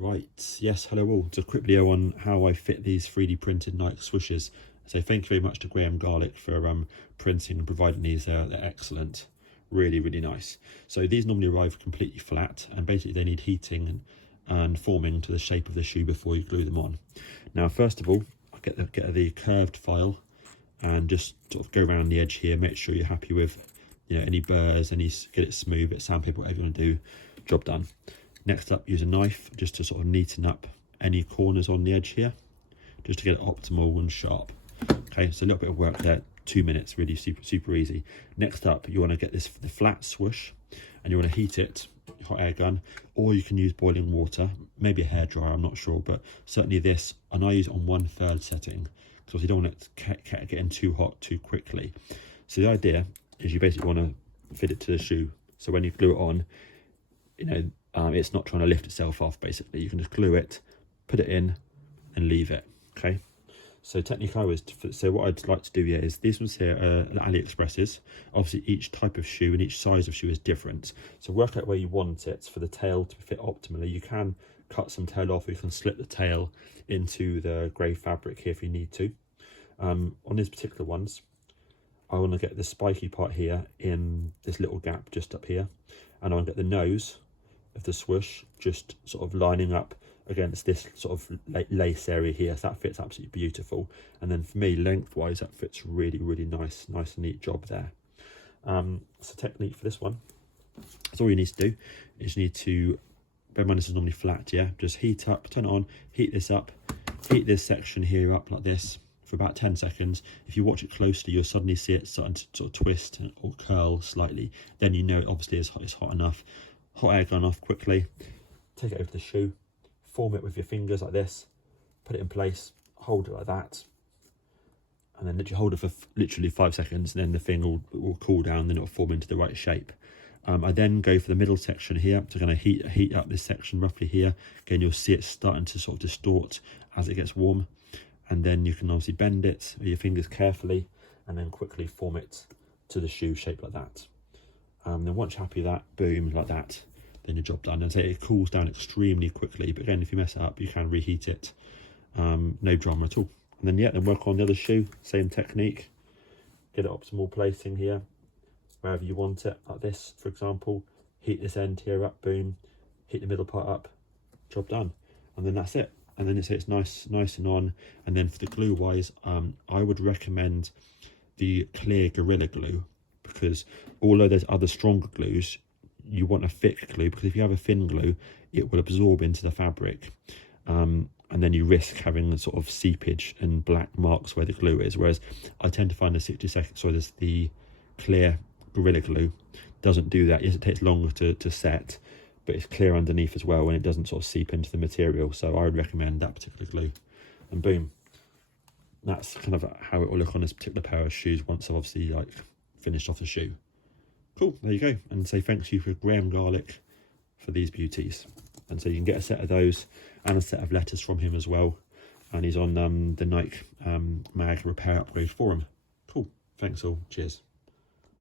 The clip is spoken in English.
Right, yes, hello all. It's a quick video on how I fit these 3D printed Nike swooshes. So thank you very much to Graham Garlick for printing and providing these. They're excellent, really nice. So these normally arrive completely flat, and basically they need heating and forming to the shape of the shoe before you glue them on. Now first of all, I'll get the curved file and just sort of go around the edge here, make sure you're happy with any burrs, get it smooth, it's sandpaper, whatever you want to do. Job done. Next up, use a knife just to sort of neaten up any corners on the edge here, just to get it optimal and sharp. Okay, so a little bit of work there, 2 minutes, really super easy. Next up, you want to get the flat swoosh, and you want to heat it, hot air gun, or you can use boiling water, maybe a hairdryer, I'm not sure, but certainly this, and I use it on 1/3 setting, because you don't want it to get in too hot too quickly. So the idea is you basically want to fit it to the shoe, so when you glue it on, it's not trying to lift itself off. Basically you can just glue it, put it in and leave it. Okay, so technically so what I'd like to do here is these ones here are AliExpress's. Obviously each type of shoe and each size of shoe is different, so work out where you want it for the tail to fit optimally. You can cut some tail off, or you can slip the tail into the grey fabric here if you need to. On these particular ones, I want to get the spiky part here in this little gap just up here, and I want to get the nose of the swoosh just sort of lining up against this sort of lace area here, so that fits absolutely beautiful. And then for me, lengthwise, that fits really nice and neat job there. So technique for this one, so all you need to do is you need to, bear in mind this is normally flat, yeah, just heat up, turn it on, heat this up, heat this section here up like this for about 10 seconds. If you watch it closely, you'll suddenly see it starting to sort of twist or curl slightly. Then you know it obviously is hot enough. Hot air gun off quickly, take it over the shoe, form it with your fingers like this, put it in place, hold it like that, and then literally hold it for literally 5 seconds, and then the thing will cool down, then it'll form into the right shape. I then go for the middle section here, so going to heat up this section roughly here. Again, you'll see it starting to sort of distort as it gets warm, and then you can obviously bend it with your fingers carefully, and then quickly form it to the shoe shape like that. Then once you're happy with that, boom, like that, then your job done. And so it cools down extremely quickly, but again, if you mess it up, you can reheat it, no drama at all. And then work on the other shoe, same technique, get it optimal placing here, wherever you want it, like this, for example, heat this end here up, boom, heat the middle part up, job done. And then that's it. And then it's nice and on. And then for the glue wise, I would recommend the clear Gorilla Glue, because although there's other stronger glues, you want a thick glue, because if you have a thin glue, it will absorb into the fabric, and then you risk having the sort of seepage and black marks where the glue is. Whereas I tend to find the clear Gorilla Glue doesn't do that. Yes, it takes longer to set, but it's clear underneath as well, and it doesn't sort of seep into the material. So I would recommend that particular glue, and boom, that's kind of how it will look on this particular pair of shoes once I've obviously finished off the shoe. Cool, there you go. And say thanks you for Graham Garlick for these beauties. And so you can get a set of those and a set of letters from him as well. And he's on the Nike Mag Repair Upgrade forum. Cool, thanks all, cheers.